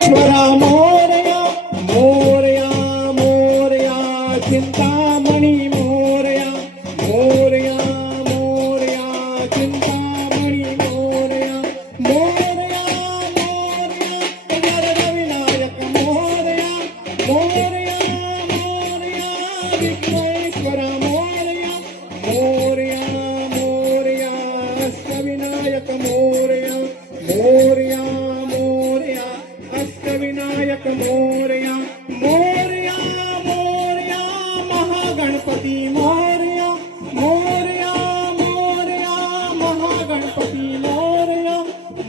ईश्वरा मोरया मोरया मोरया चिंतामणी मोरया मोरया मोरया चिंतामणी मोरया मोरया मोरया वरदविनायक मोरया मोरया मोरया विघ्नेश्वरा मोरया मोरया मोरया अष्टविनायक मोरया मोरया विनायक मोरया मोरया मोरया महागणपती मोरया मोरया मोरया महागणपती मोरया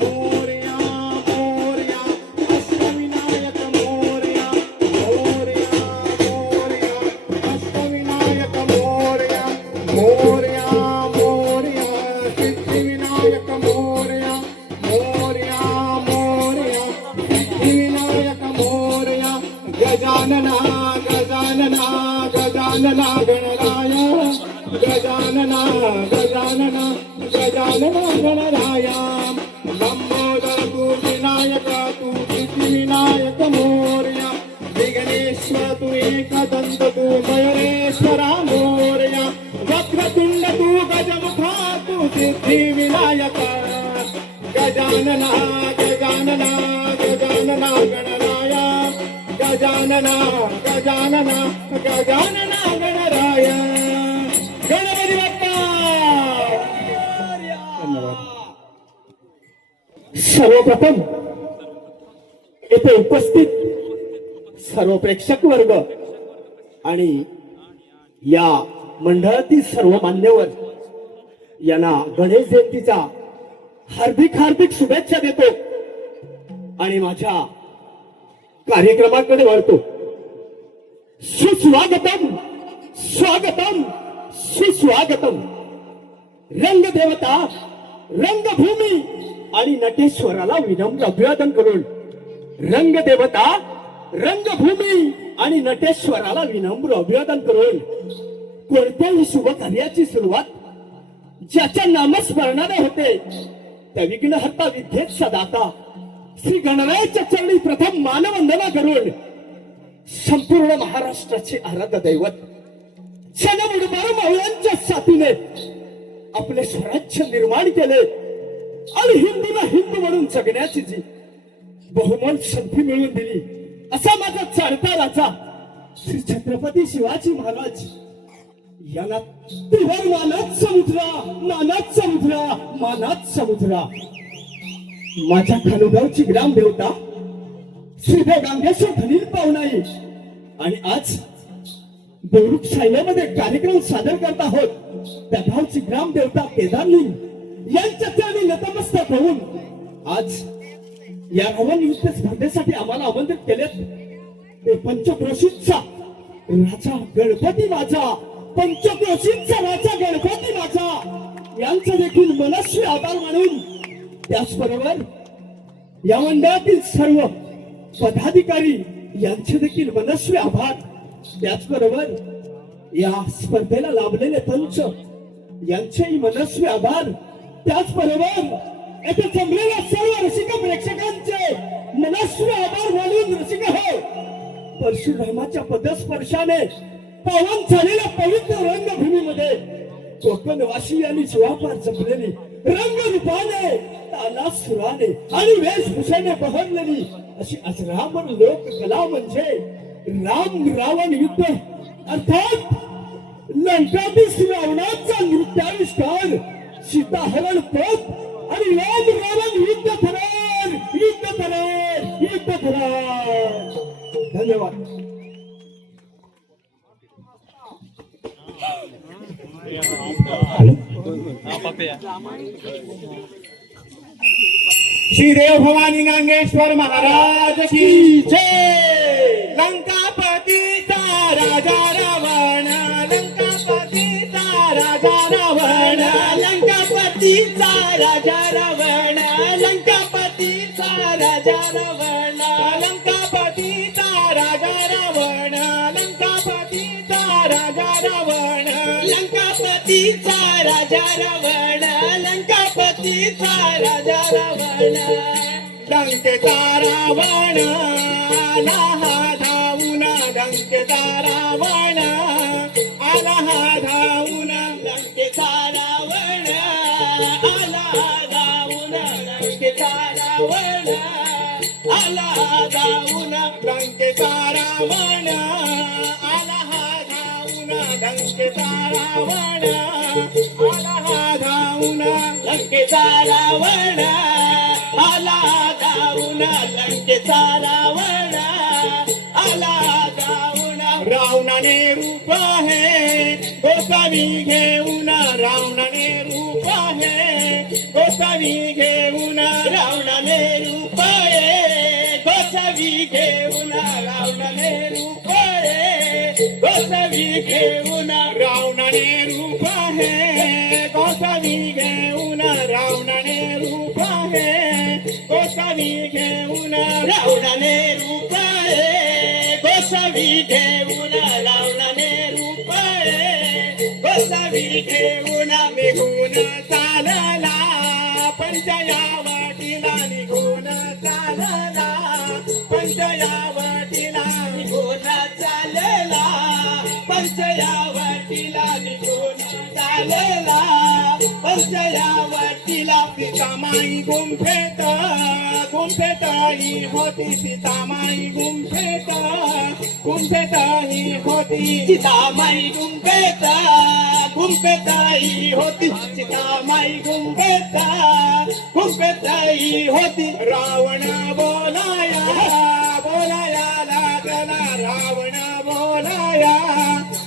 मोरया मोरया अष्टविनायक मोरया मोरया मोरया अष्टविनायक मोरया मोरया मोरया सिद्धिविनायक मोरया मोरया मोरया विनायक मोरया गजानना गजानना गजानना गणराय गजानना गजानना गजानना गणराय लंबोदर तू विनायक तू सिद्धिविनायक मोरया श्री गणेश्वर तू एकदंत तू मयुरेश्वरा मोरया वक्रतुंड तू गजमुखा तू सिद्धी विनायक गजानना गजानना गजानना गणराया गजानना गजानना गजानना गणराया गणपती बाप्पा. धन्यवाद. सर्वप्रथम येथे उपस्थित सर्व प्रेक्षक वर्ग आणि या मंडळातील सर्व मान्यवर यांना गणेश जयंतीचा हार्दिक हार्दिक शुभेच्छा देतो आणि माझ्या कार्यक्रमाकडे वळतो. सुस्वागतम स्वागतम सुस्वागतम. रंगदेवता रंगभूमी आणि नटेश्वराला विनम्र अभिवादन करून रंगदेवता रंगभूमी आणि नटेश्वराला विनम्र अभिवादन करून कोणत्याही शुभ कार्याची सुरुवात ज्याच्या नामस्मरणाने होते त्या विघ्नहर्ता विद्येचा दाता श्री गणरायाच्या चरणी प्रथम मानवंदना करून संपूर्ण महाराष्ट्राचे आराध्य दैवत जनमुडबार मावळ्यांच्या साथीने आपले स्वराज्य निर्माण केले आणि हिंदूला हिंदू म्हणून जगण्याची जी बहुमोल संधी मिळवून दिली असा माझा चालता राजा श्री छत्रपती शिवाजी महाराज यांना तिवर मानात समुद्रा मानात समुद्रा मानात समुद्रा. माझ्या खानुगावची ग्रामदेवता श्रीदेव गांगेश्वर धनील पाहुणाई आणि आज देवरुख शाळेमध्ये कार्यक्रम सादर करत आहोत त्या गावची ग्रामदेवता केदारलिंग यांच्या चरणी नतमस्तक होऊन आज या रावण युद्ध स्पर्धेसाठी आम्हाला आमंत्रित केलेत ते पंचक्रोशीचा राजा गणपती माझा पंचक्रोशीचा राजा गणपती माझा यांचा देखील मनस्वी आभार मानून त्याचबरोबर या मंडळातील सर्व पदाधिकारी यांचे देखील मनस्वी आभार. त्याचबरोबर या स्पर्धेला लाभलेले पंच यांचेही मनस्वी आभार. त्याचबरोबर येथे जमलेल्या सर्व रसिक प्रेक्षकांचे मनस्वी आभार मानून रसिक हो परशुरामाच्या पदस्पर्शाने पावन झालेल्या पवित्र रंगभूमीमध्ये कोकणवासी आणि जीवापार जपलेली रंगरूपाने तालासुराने आणि वेशभूषेने बहरलेली अशी अजरामर लोककला म्हणजे राम रावण युद्ध अर्थात लंकाधीश रावणाचा नृत्याविष्कार सीताहरण पद आणि राम रावण युद्ध थरार युद्ध थरार युद्ध थरार. धन्यवाद. श्रीदेव भवानी गांगेश्वर महाराज की जय. लंकापतीचा राजा रावण लंकापतीचा राजा रावण लंकापतीचा राजा रावण लंकापतीचा राजा रावण लंकापतीचा राजा रावण लंकापतीचा राजा रावण लंकापतीचा राजा रावण लंकापतीचा राजा रावण. लंकेचा रावण आला हा धावून लंकेचा रावण आला हा धावून लंकेचा रावण आला धावून लंकेचा रावण आला धावून लंकेचा रावण आला हा धावून लंकेचा रावण आला हा धावून लंकेचा रावण आला धावून लंकेचा रावण आला धावून. रावणाने रूप आहे गोसावी घेऊन रावणाने रूप आहे गोसावी घेऊन रावणाने रूप आहे गोसावी घेऊन रावणाने रूप आहे गोसावी घेऊन रावणाने रूप आहे गोसावी घेऊन रावणाने रूप आहे गोसावी घेऊन रावणाने रूप आहे गोसावी घेऊन रावणाने रूप आहे गोसावी घेऊन निघून चालला पंचया वाटीला निघून चालला पंचया वाटीला निघून आलेला पंचयावतीला सीतामाई गुंफेत ही होती सीतामाई गुंफेत ही होती सीतामाई गुंफेत ही होती सीतामाई गुंफेत ही होती रावण बोलाया लागला रावण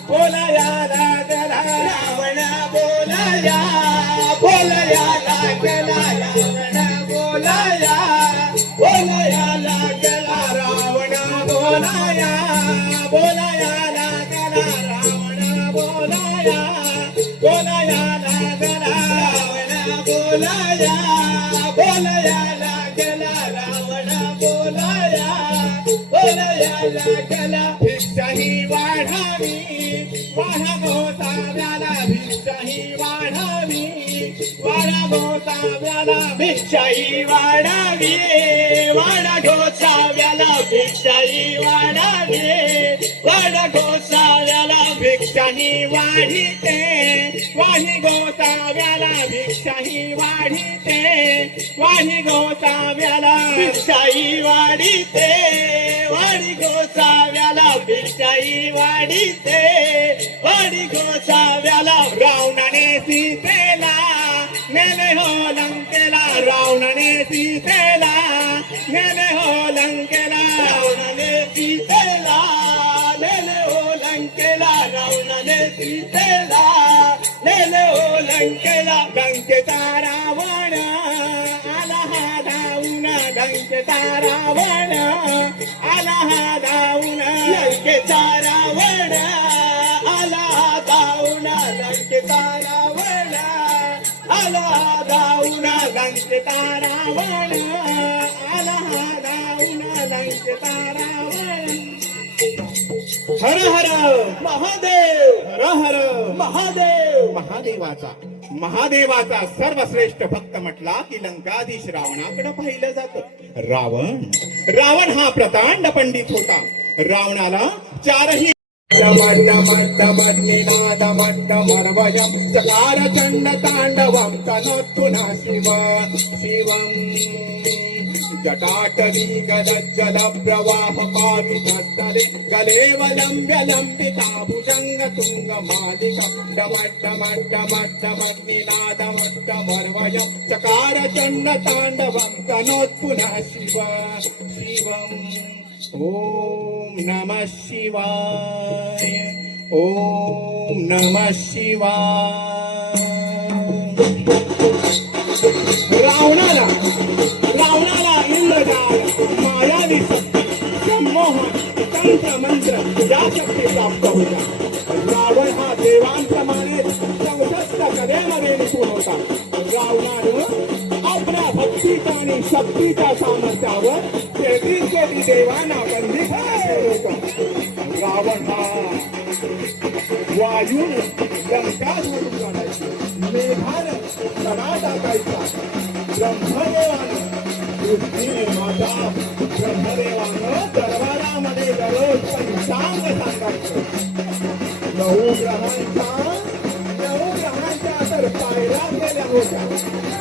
बोलाया लागला रावण बोलाया लागला रावण बोलाया लागला रावण बोलाया लागला रावण बोलाया लागला रावण बोलाया लागला रावण बोलाया लागला भिक्षाही वाढावी वाढा गोसाव्याला भिक्षाही वाढावी वाढा गोसाव्याला भिक्षाही वाढावी वाढा गोसाव्याला भिक्षाही वाढावी वाढा गोसाव्याला भिक्षाही वाढीते वाही गोसाव्याला भिक्षाही वाढीते वाही गोसाव्याला भिक्षाही वाढीते वाढी गोसाव्याला भिक्षाही वाढीते वाढी गोसाव्याला रावणाने सीतेला नेले हो लंकेला रावणाने सीतेला नेले हो लंकेला रावणाने सीतेला नेले हो लंकेला रावणाने सीतेला नेले हो लंकेला लंकेचा रावण आला हा धावून लंकेचा रावण आला हा धावून लंकेचा रावण आला धावून लंकेचा रावण आला धावून लंकेचा रावण आला धावून लंकेचा रावण हर हर महादेव हर हर महादेव महादेवाचा सर्वश्रेष्ठ भक्त म्हटला की लंकाधीश रावणाकडे पाहिलं जातं रावण हा प्रतांड पंडित होता रावणाला चारही चकार चंड तांडवं तनोत्तुना शिवम् जटाटली गलज्जल प्रवाह पावितस्तरे गलेवलम्ब्य लम्बिता भुजंग तुंग मालिका डमड्डमड्डमड्डमड्निनादमड्डमर्वयं चकार चंड तांडवं तनोत्तुना शिवम् ओम नमः शिवाय ओम नमः शिवाय रावणाला इंद्रजाल मायावी शक्ती संमोहन तंत्र मंत्र या शक्ती प्राप्त होत्या रावण हा देवांप्रमाणे 64 कलेमध्ये निपुण होता रावणानं आपल्या भक्तीच्या आणि शक्तीच्या सामर्थ्यावर 33 कोटी देवांना बंदी घातलं होतं रावण हा वायून लंका सोडून काढायची मेघानं कडा टाकायचा ब्रह्मदेवानं पृथ्वीने माता ब्रह्मदेवानं दरबारामध्ये दररोज पंचांग सांगायचं 9 ग्रहांच्या तर पायऱ्या केल्या होत्या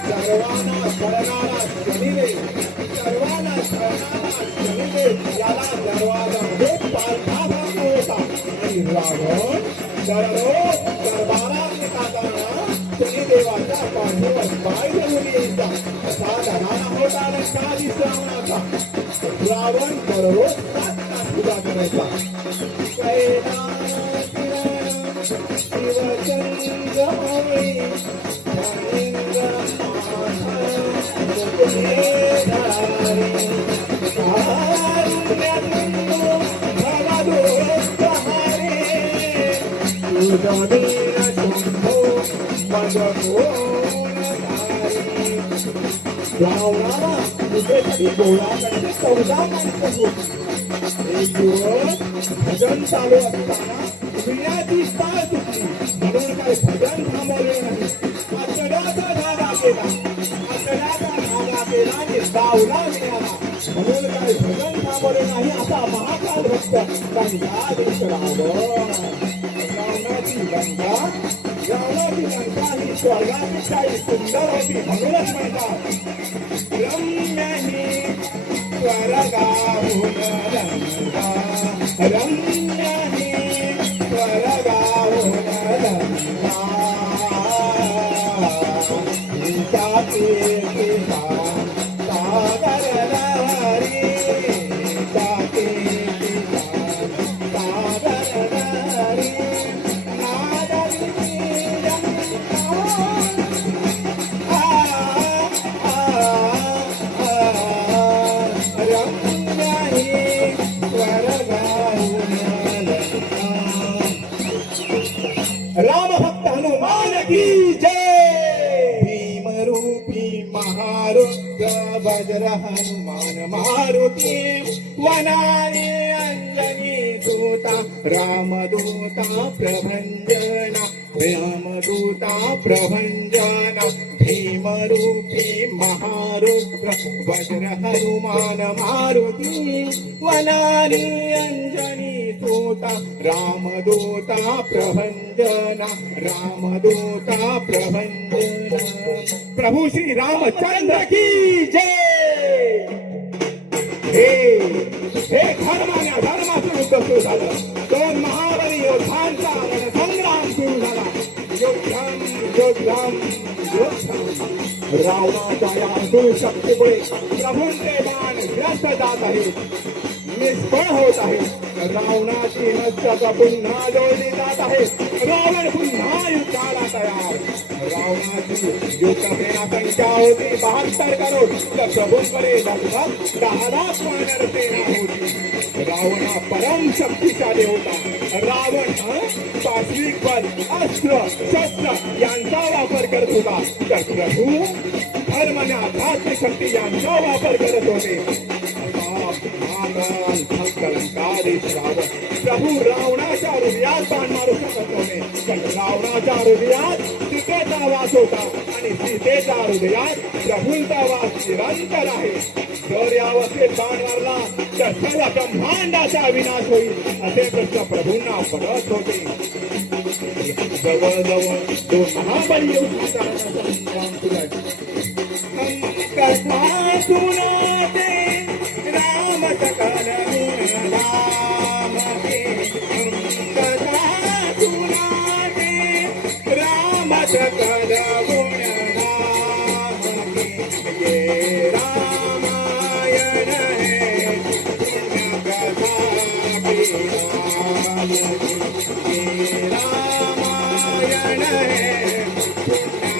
सर्वांना धरणारा शनिदेव याला दरवाजामध्ये पालखा घातला होता आणि रावण दररोज दरबारात येताना शनिदेवाच्या पाठीवर पाय धरून यायचा असा धराणा होता लंकाधीश रावणाचा रावण दररोज 7 तास पूजा करायचा शिवचंद्रमौळी रावणाला तुझ्यासाठी गोळाकडे 14 माणसं होती एक दिवस भजन चालू असताना स्त्रियाची पाळ सुटली म्हणून काय भजन थांबवले नाही आचड्याचा धागा केला आणि दावला मिळाला म्हणून काय भजन थांबवले नाही असा महाकाल भक्त पण या दिवशी रावणाची लंका रावणाची लंका ही स्वर्गापेक्षाही सुंदर होती म्हणूनच म्हणतात रम्य ही स्वर्गाहून लंका रम्य ही स्वर्गाहून लंका सीता कीर्तिका सागर लहरी सीता कीर्तिका सागर लहरी नादरी राम भक्त हनुमान की जय भीम रूपी महारुद्र वज्र हनुमान मारुती वनाने अंजनी दूता रामदूता प्रभंजना रामदूता प्रभंजना भीम रूपी महारुद्र वज्र हनुमान मारुती वनाने अंजनी दूता रामदूता प्रभंजना रामदूता प्रभंजना प्रभू श्री रामचंद्र की जय हे धर्माच्या युद्ध सुरू झालं दोन महाबली योद्धांचा रणसंग्राम सुरू झाला योद्धम योद्धम योद्धम रावणाच्या या दुःशक्तीमुळे प्रभूंचे बाण ग्रस्त जात आहेत निष्फळ होत आहे रावणाची मस्तक पुन्हा जोडली जात आहे रावण पुन्हा युद्धाला तयार रावणाची युद्धसेना संख्या होती 72 करोड तर प्रभूंकडे लगभग 10 लाख वानर सेना होती रावण हा परम शक्तिशाली होता रावण सात्विक बल अस्त्र शस्त्र यांचा वापर करत होता तर प्रभू धर्म आणि आध्यात्मिक शक्ती यांचा वापर करत होते प्रभू रावणाच्या हृदयात बाण मारू शकत नव्हते पण रावणाच्या हृदयात सीतेचा वास होता आणि सीतेच्या हृदयात प्रभूंचा वास निरंतर आहे जर या अवस्थेत बाण मारला तर सर्व ब्रह्मांडाचा विनाश होईल असे प्रश्न प्रभूंना पडत होते जवळजवळ दोन महाबली योद्धांचा रणसंग्राम सुरू आहे राम सकल राम राम सकल ये रामायण है पुण्य कथा ये रामायण है पुण्य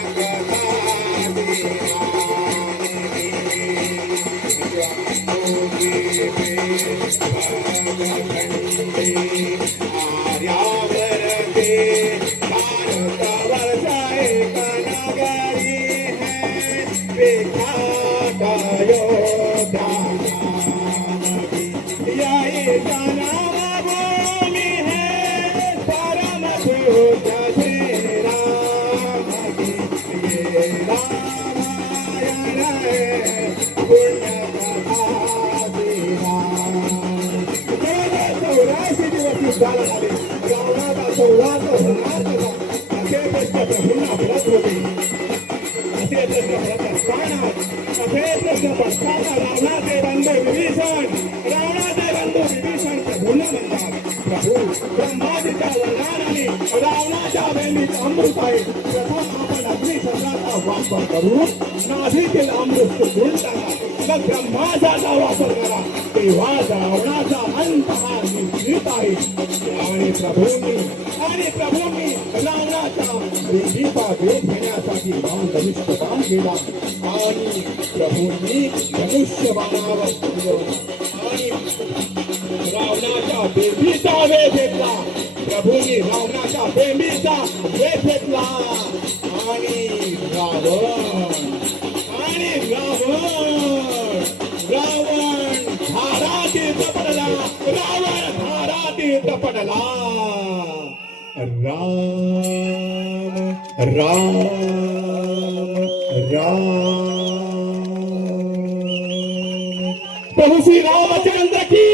आर्यावर के भारत वर्षाए कनगरी है विख्यात योद्धा यही नाम भूमि है परम शुद्ध श्री राम की ये रामायण है पुण्य झाला झाले रावणाचा संवाद होणार कसा असे प्रश्न प्रभूंना पडत होते असे प्रश्न पडत असताना असे प्रश्न पडताना रावणाचे बंधू विभीषण प्रभूंना म्हणतात प्रभू ब्रह्माजीच्या वरदानाने रावणाच्या वेळीत अमृत आहे प्रथम आपण अग्निशस्त्राचा वापर करू नाभीतील अमृत सुटून टाका मग ब्रह्माचा वापर करा तेव्हा रावणाचा अंत हा निश्चित आहे आणि प्रभूंनी रावणाच्या देवीचा वेध घेण्यासाठी बाण धनुष्यबाण केला आणि प्रभूंनी धनुष्यबाणावर आणि रावणाच्या बेंबीचा वेध घेतला प्रभूंनी रावणाच्या बेंबीचा वेध घेतला आणि रावण धारातीत पडला पडला राम राम राम प्रभू श्री रामचंद्र की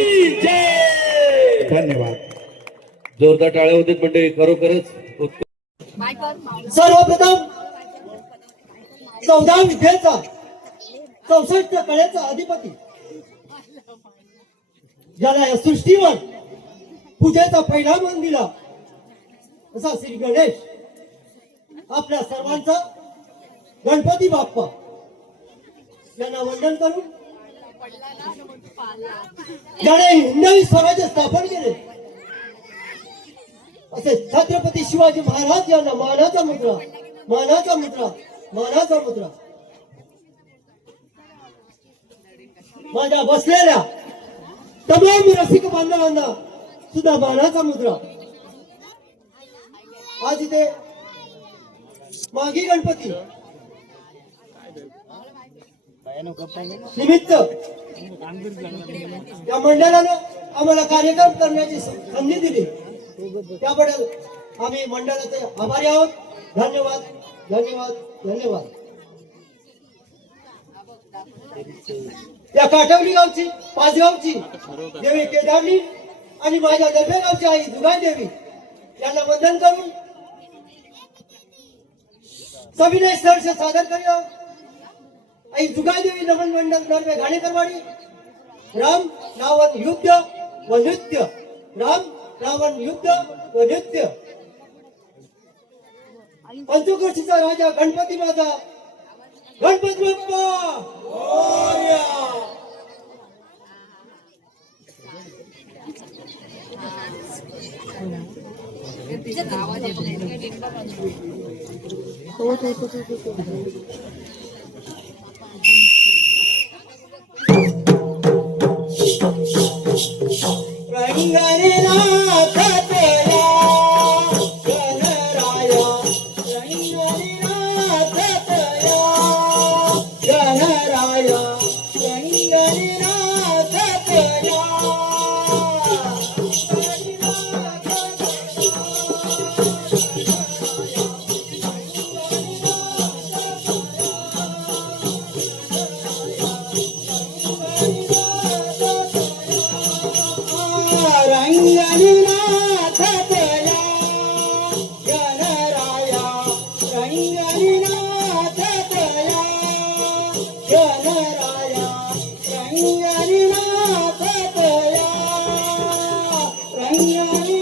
जय. धन्यवाद. जोरदार टाळ्या होते मंडळी खरोखरच सर्वप्रथम 14 विद्येचा 64 कळ्याचा अधिपती, ज्याला या सृष्टीवर पूजेचा पहिला मान दिला असा श्री गणेश आपल्या सर्वांचा गणपती बाप्पा यांना वंदन करून ज्याने हिंदवी स्वराज्य स्थापन केले असे छत्रपती शिवाजी महाराज यांना मानाचा मुद्रा, मानाचा मुद्रा, मानाचा मुद्रा. माझ्या बसलेल्या तमाम रसिक बांधवांना सुद्धा मानाचा मुद्रा. आज इथे मागी गणपती निमित्त या मंडळानं आम्हाला कार्यक्रम करण्याची संधी दिली, त्याबद्दल आम्ही मंडळाचे आभारी आहोत. धन्यवाद, धन्यवाद, धन्यवाद. या काटवली गावची, पाचगावची देवी केदारली आणि माझ्या दर्भे गावची आई जुगाई देवी यांना वंदन करून सविनय सहर्ष सादर करूया. आई जुगाई देवी नमन मंडळ दर्भे घाणेकरवाडी. राम रावण युद्ध व नृत्य, राम रावण युद्ध व नृत्य. पंचकोशीचा राजा गणपती माझा, गणपती बाप्पा मोरया. रंगाने नाचत या गणराया, रंगाने नाचत या गणराया, रंगाने नाचत या. रंगाने नाचत या गणराया, रंगाने नाचत या गणराया, रंगाने नाचत या, रंगाने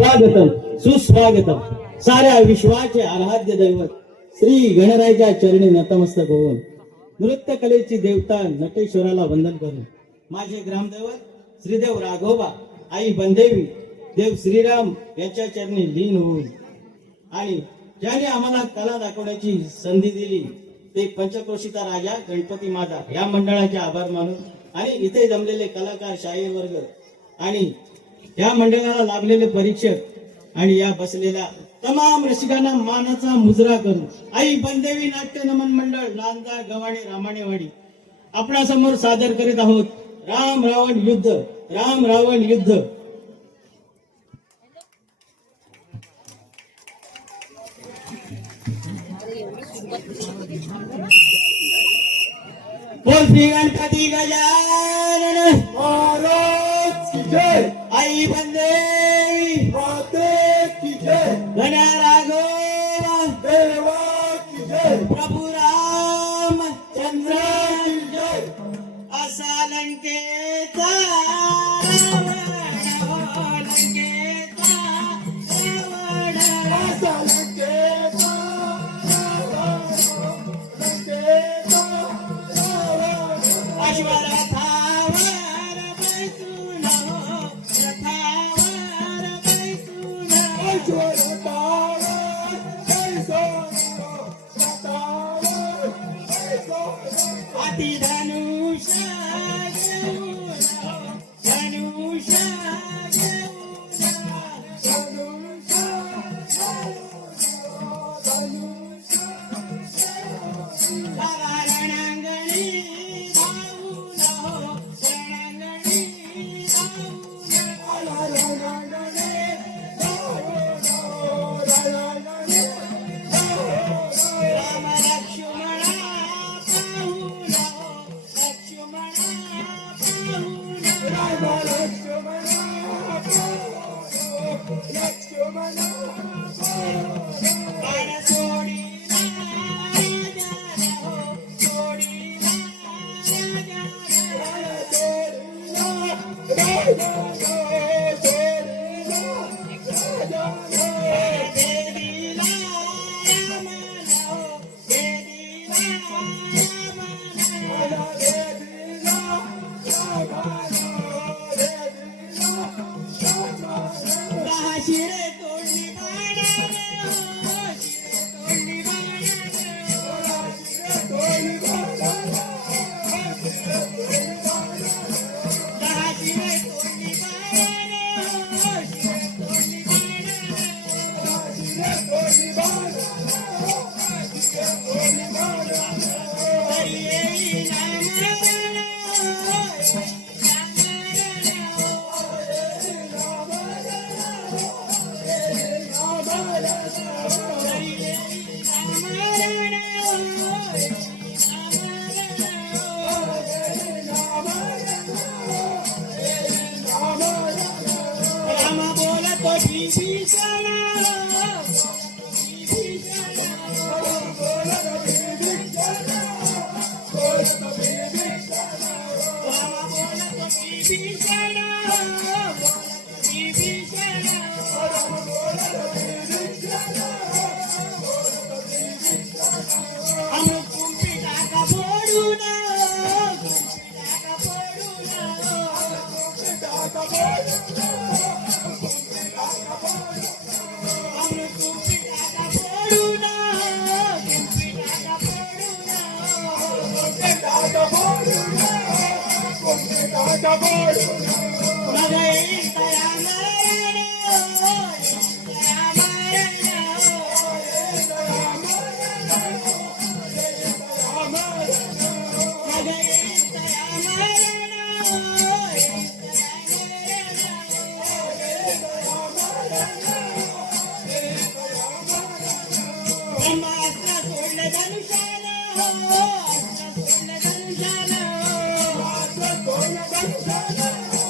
स्वागतम सुस्वागतम. साऱ्या विश्वाचे आराध्य दैवत श्री गणरायाच्या चरणी नतमस्तक होऊन नृत्य कलेची देवता नटेश्वराला वंदन करून माझे ग्रामदैवत श्रीदेव राघोबा आई बनदेवी देव श्रीराम यांच्या चरणी लीन होऊन आणि ज्याने आम्हाला कला दाखवण्याची संधी दिली ते पंचक्रोशीचा राजा गणपती माता या मंडळाचे आभार मानून आणि इथे जमलेले कलाकार शाहीर वर्ग आणि या मंडळाला लाभलेले परीक्षक आणि या बसलेल्या तमाम रसिकांना मानाचा मुजरा करून आई बनदेवी नाट्य नमन मंडळ नांदगाव गव्हाणे रामाणेवाडी आपणासमोर सादर करीत आहोत राम रावण युद्ध. राम रावण युद्ध. बोल श्री गणपती गजानन महाराज की जय. आई बनदेवी माते की जय. गणा राघोबा देवा की जय. प्रभू राम चंद्र की जय. असा लंकेचा रावण, लंकेचा रावण. असा लंकेचा रावण, लंकेचा रावण. अश्वरथावर बैसून हो, रथावर बैसून. ऐश्वर पावर बैसोनो, रथावर बैसोनो. हाती धनुष्य घेऊन हो, धनुष्य घेऊन. धनुष्य, धनुष्य, रणांगणी धावून हो, रणांगणी धावून. आला रणांगणे धावून, रणांगणे धावून. राम लक्ष्मणा पाहून हो, लक्ष्मणा पाहून. राम लक्ष्मणा पाहून, लक्ष्मणा पाहून. बाण सोडीला राजाने हो, सोडीला राजाने. देवीला रामाला हो, देवीला रामाला. दहा शिरे तोडली बाणाने हो, शिरे तोडली बाणाने हो. दहा शिरे तोडली बाणाने हो, शिरे तोडली बाणाने हो. तरी येईल रामरावण हो, रामरावण हो. तरी येईल रामरावण हो, राम बोलतो विभीषण हो, विभीषण हो. राम बोलतो विभीषण हो, विभीषण हो. अमृत कुंपी टाका फोडून हो, कुंपी टाका फोडून हो. अमृत कुंपी टाका फोडून हो, कुंपी टाका फोडून हो. मग येईल तया मरण हो, तया मरण हो. मग येईल तया मरण हो, ब्रह्मास्त्र सोडलं धनुष्याला हो, अस्त्र सोडलं धनुष्याला हो.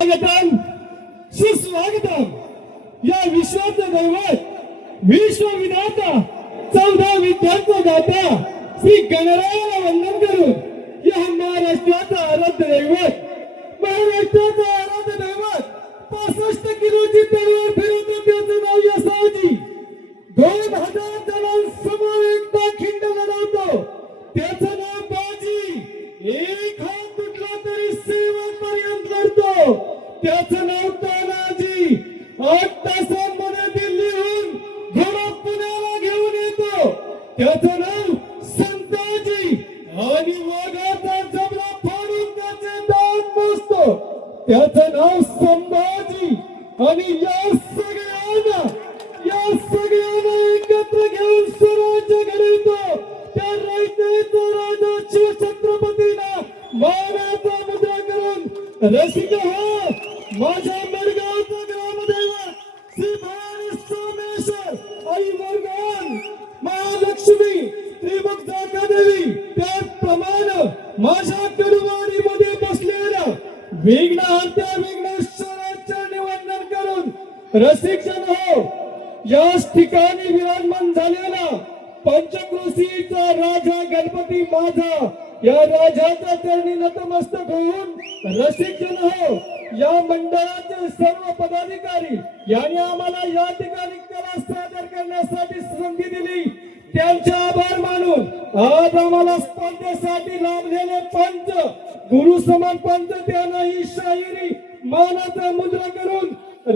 स्वागतम सुस्वागतम या विश्वाचं दैवत विश्वविधाता 14 विद्यांचा दाता श्री गणरायाला वंदन करून या महाराष्ट्राचा आराध्य दैवत महाराष्ट्राचा आराध्य दैवत 65 किलोची तलवार फिरवतो त्याचं नाव यसावजी 2000 जणांसमोर एकदा खिंड लढवतो त्याचं नाव बाजी एक हात तुटला तरी शेवटपर्यंत लढतो त्याचं नाव तानाजी 8 तासांमध्ये दिल्लीहून घोडा पुण्याला घेऊन येतो त्याचं नाव संताजी आणि वाघाचा जबडा फाडून त्याचे दात मोजतो त्याचं नाव संभाजी आणि या सगळ्यांना एकत्र घेऊन स्वराज्य घडवतो त्या रयतेचा राजा शिवछत्रपतीला मानाचा मुद्रा करून रसिक हो माझ्या मडगावचा ग्रामदैवत श्री भवानी सोमेश्वर आई मोरगान महालक्ष्मी त्रिमुख जाकादेवी त्याचप्रमाणे माझ्या कडवाडीमध्ये बसलेल्या विघ्नहर्त्या विघ्नेश्वराच्या निवंदन करून रसिक जन हो याच ठिकाणी विराजमान झालेला पंचक्रोशीचा राजा गणपती माझा या राजाच्या चरणी नतमस्तक होऊन रसिक जन हो या मंडळाचे सर्व पदाधिकारी यांनी आम्हाला या ठिकाणी कला सादर करण्यासाठी संधी दिली त्यांचे आभार मानून आज आम्हाला स्पर्धेसाठी लाभलेले पंच गुरु समान पंच त्यांना ही शाहिरी मानाचा मुद्रा करून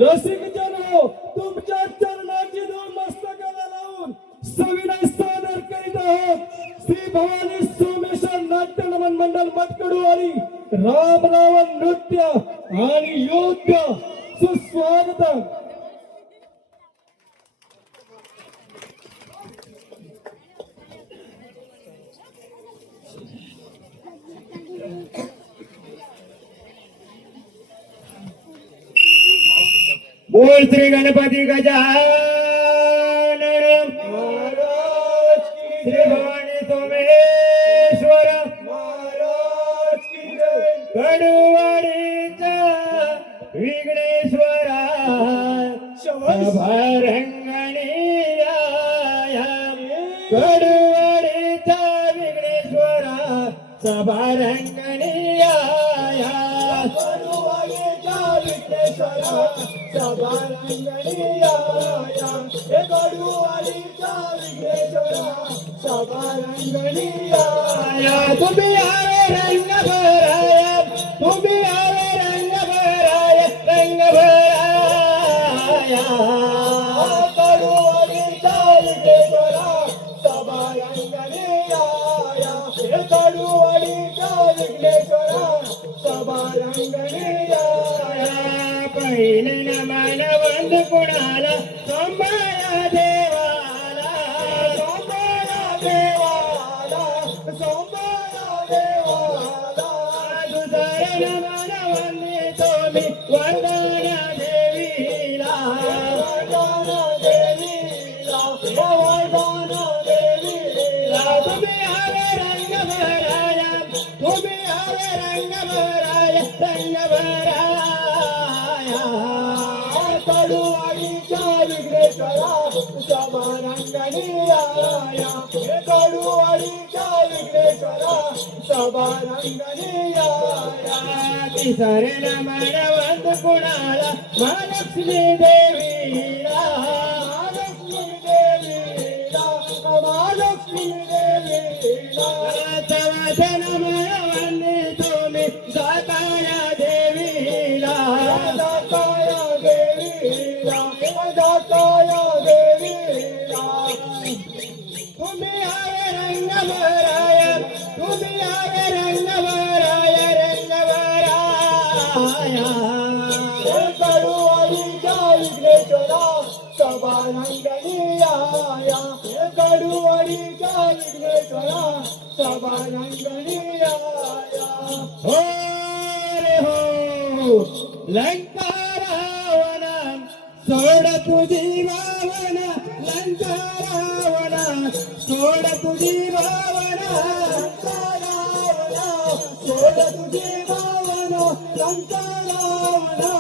रसिक जन हो तुमच्या चरणाची दोन मस्तकाला लावून सविनय सादर करीत आहोत श्री भवानी सोमेश्वर नाट्य नमन मंडळ मटकडूवाडी राम रावण नृत्य आणि योग्य सुस्वागत बोल श्री गणपती गजानन महाराज की श्री भवानी सोमेश्वर महाराज की जय कडवाडीचा विघ्नेश्वरा सभारंगणी कडवाडीचा विघ्नेश्वरा सभारंगणी तुम्ही आवे रंग भराया तुम्ही आवे रंग भराया रंग भराया कडुवाडीचा विघ्नेश्वरा सभा रंगणी आया कडुवाडीचा विघ्नेश्वरा सभा रंगणी आया पहिले नमन वंद कुणाला सोमया देवाला सोमया देवाला सोमया देवाला दुसरे नमन वंदितो मी वंदना देवीला वंदना देवीला वंदना देवीला तुम्ही हवे रंग भराया तुम्ही हवे रंग भराया रंग भराया कडुवाडीचा विघ्नेश्वरा सभा रंगणी आया कडुवाडीचा विघ्नेश्वरा सभा रंगणी आया तिसरे नमन वंद कुणाला महालक्ष्मी देवीला महालक्ष्मी देवीला महालक्ष्मी देवीला चौथे नमन वंद सभारंगणी आया हो रे हो लंका रावणा सोड तुझी भावना लंका रावणा सोड तुझी भावना लंका रावणा सोड तुझी भावना लंका रावणा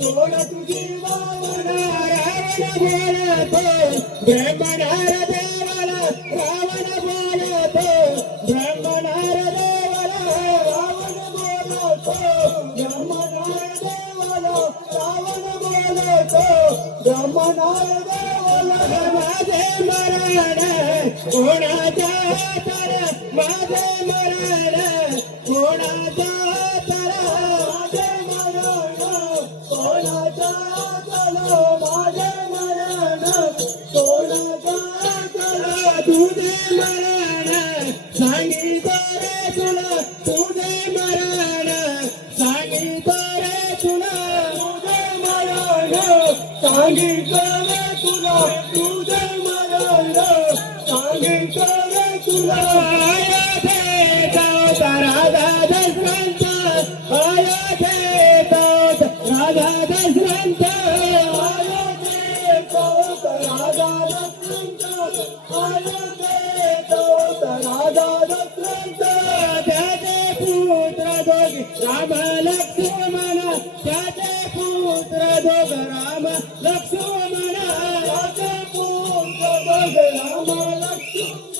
सोड तुझी भावना रावण बोलतो ब्रह्मणार देवाला रावण बोलतो ब्रह्मणार देवाला रावण बोलतो ब्रह्मणार देवाला रावण बोलतो ब्रह्मणार देवाला माझे मरण कोणाचा तर माझे मरण कोणाचा तर माझे मरण कोणाचा तर माझे मरण कोणाचा तर तुझे मरण सांगितलं रे तुला तुझे मरण सांगितलं रे तुला तुझे मरण सांगितलं रे तुला तुझे मरण सांगितलं रे तुला आया ते जाऊता राधा दशरथ आया ते जाऊता राधा दशरथ आया ते जाऊता राधा दशरथ आया ते जाऊता राधा दशरथ त्याचे पुत्र दोघे राम लक्ष्मण त्याचे पुत्र दोघ राम लक्ष्मण त्याचे पुत्र दोघ राम लक्ष्मण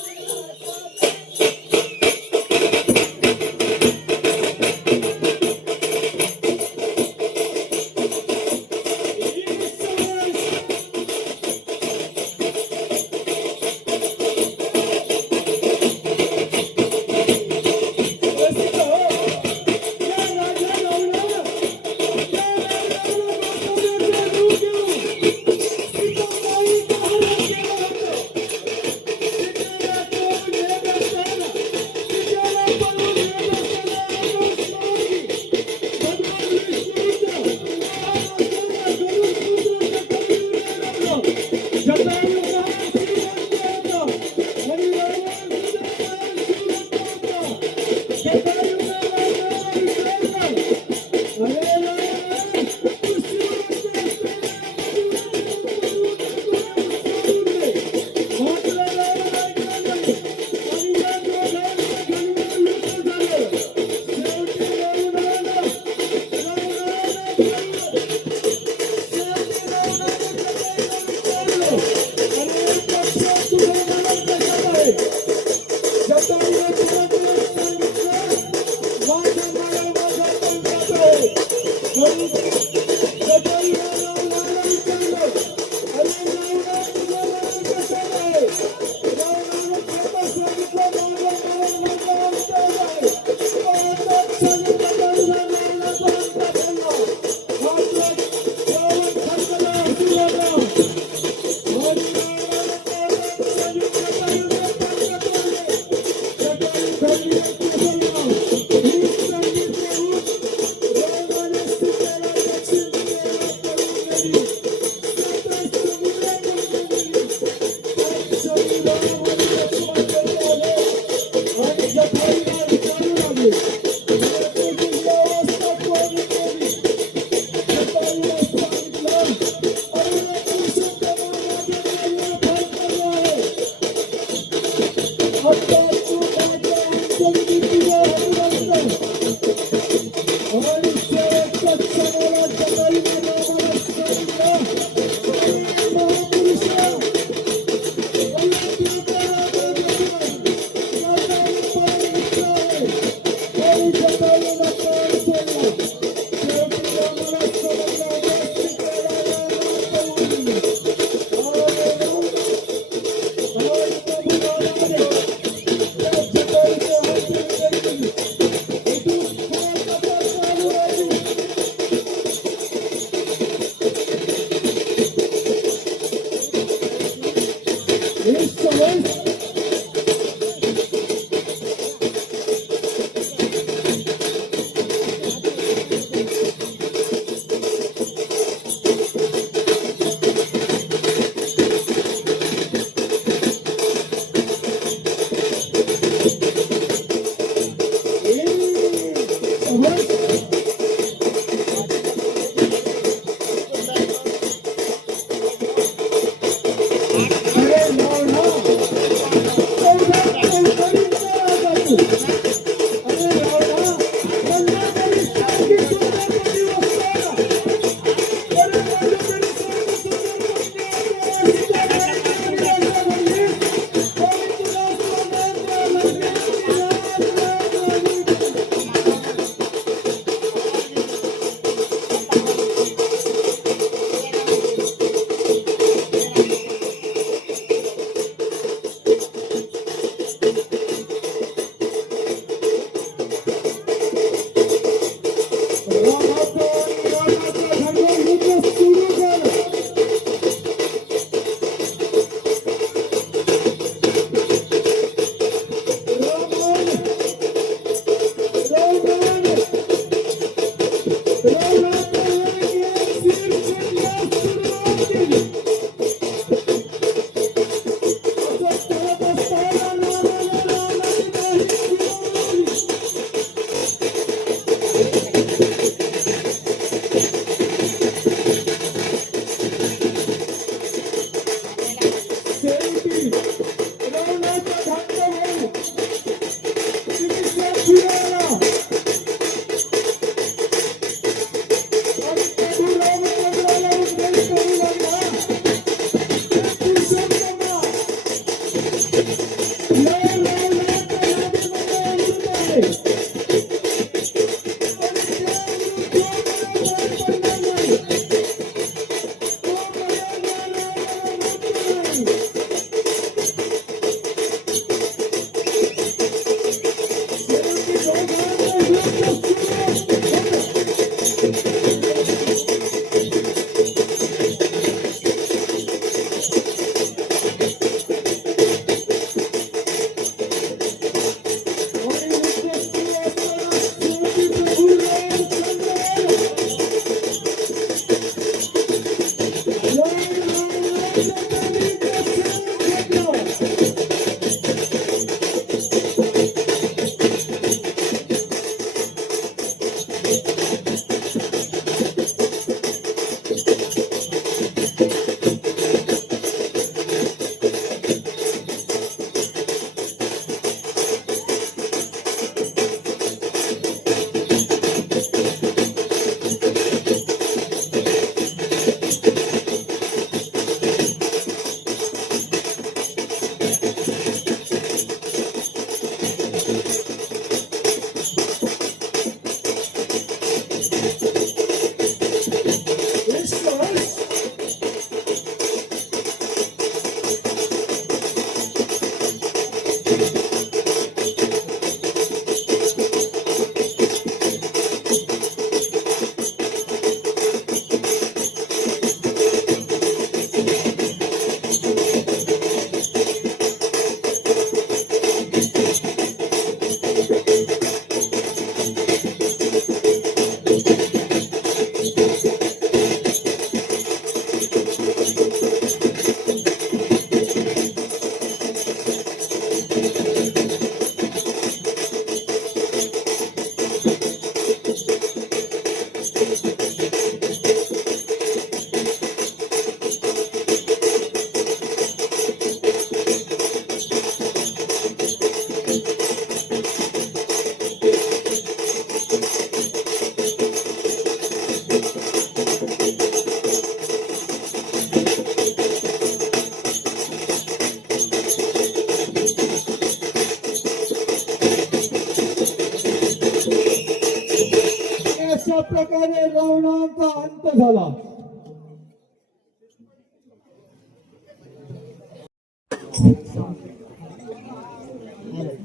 प्रकारे रावणाचा अंत झाला.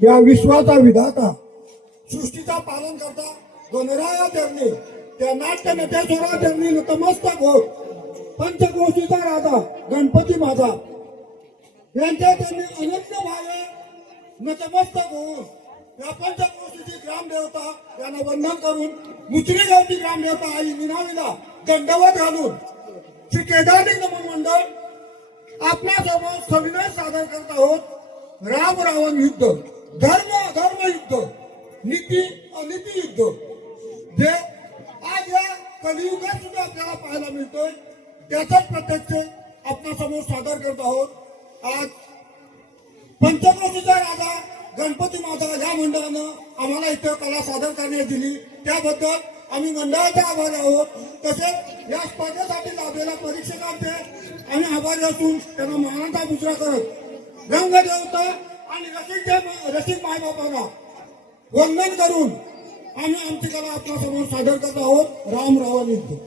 या विश्वाचा विधाता सृष्टीचा पालन करता गणराया चरणी त्या नाट्य नट्यासुरा चरणी नतमस्तक होत पंचक्रोशीचा राजा गणपती माझा यांच्या चरणी अनन्य भावे नतमस्तक होऊन या पंचक्रोशीची ग्रामदेवता यांना वंदन करून मुचरी गावची ग्रामदेवता आई विनावीला दंडवत घालून श्री केदारनाथ नमन मंडळ आपणासोबत सविनय सादर करत आहोत. राम रावण युद्ध, धर्म अधर्म युद्ध, नीती अनिती युद्ध जे आज या कलियुगात सुद्धा आपल्याला पाहायला मिळतोय त्याचाच प्रत्यक्ष आपल्यासमोर सादर करत आहोत। आज पंचक्रोशीचा राजा गणपती माता या मंडळानं आम्हाला इथं कला सादर करण्यास दिली, त्याबद्दल आम्ही मंडळाचे आभारी आहोत। तसेच या स्पर्धेसाठी लाभलेल्या परीक्षकांचे आम्ही आभारी असून त्यांना मानाचा मुजरा करत रंगदेवता आणि रसिक मायबापांना वंदन करून आम्ही आमची कला आपल्यासमोर सादर करत आहोत। राम रावण युद्ध।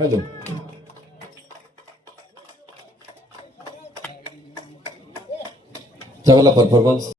हॅलो चांगला परफॉर्मन्स